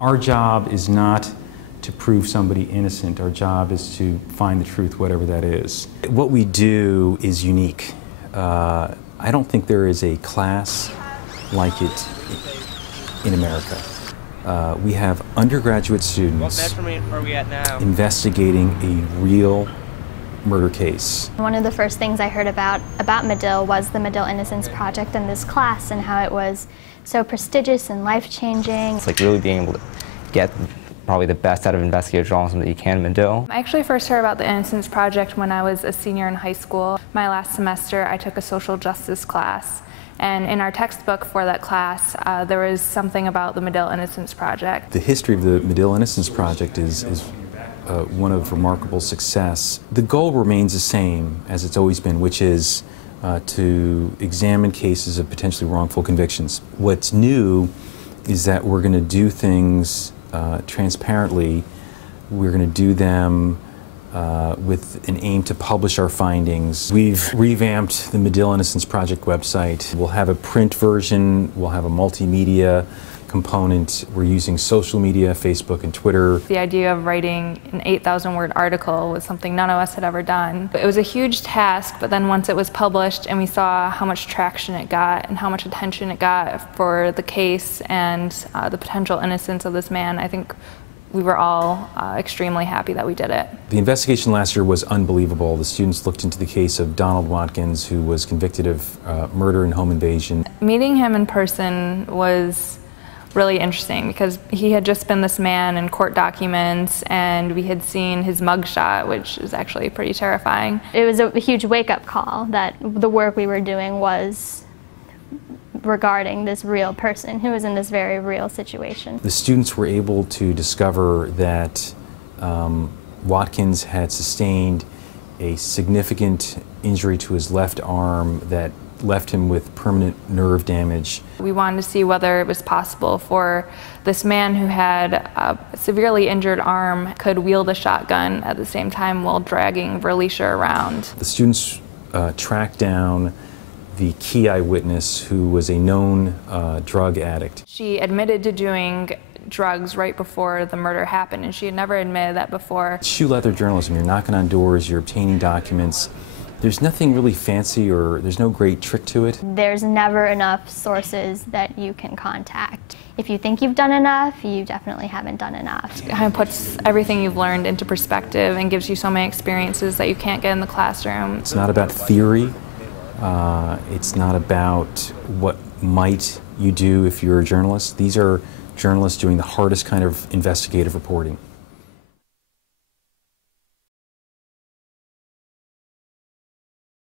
Our job is not to prove somebody innocent. Our job is to find the truth, whatever that is. What we do is unique. I don't think there is a class like it in America. We have undergraduate students investigating a real murder case. One of the first things I heard about Medill was the Medill Innocence Project and this class and how it was so prestigious and life-changing. It's like really being able to get probably the best out of investigative journalism that you can in Medill. I actually first heard about the Innocence Project when I was a senior in high school. My last semester I took a social justice class, and in our textbook for that class there was something about the Medill Innocence Project. The history of the Medill Innocence Project is one of remarkable success. The goal remains the same as it's always been, which is to examine cases of potentially wrongful convictions. What's new is that we're going to do things transparently. We're going to do them with an aim to publish our findings. We've revamped the Medill Innocence Project website. We'll have a print version, we'll have a multimedia component. We're using social media, Facebook and Twitter. The idea of writing an 8,000-word article was something none of us had ever done. It was a huge task, but then once it was published and we saw how much traction it got and how much attention it got for the case and the potential innocence of this man, I think we were all extremely happy that we did it. The investigation last year was unbelievable. The students looked into the case of Donald Watkins, who was convicted of murder and home invasion. Meeting him in person was really interesting because he had just been this man in court documents and we had seen his mugshot, which is actually pretty terrifying. It was a huge wake-up call that the work we were doing was regarding this real person who was in this very real situation. The students were able to discover that Watkins had sustained a significant injury to his left arm that left him with permanent nerve damage. We wanted to see whether it was possible for this man who had a severely injured arm could wield a shotgun at the same time while dragging Verleisha around. The students tracked down the key eyewitness, who was a known drug addict. She admitted to doing drugs right before the murder happened, and she had never admitted that before. Shoe leather journalism, you're knocking on doors, you're obtaining documents. There's nothing really fancy or there's no great trick to it. There's never enough sources that you can contact. If you think you've done enough, you definitely haven't done enough. It kind of puts everything you've learned into perspective and gives you so many experiences that you can't get in the classroom. It's not about theory. It's not about what might you do if you're a journalist. These are journalists doing the hardest kind of investigative reporting.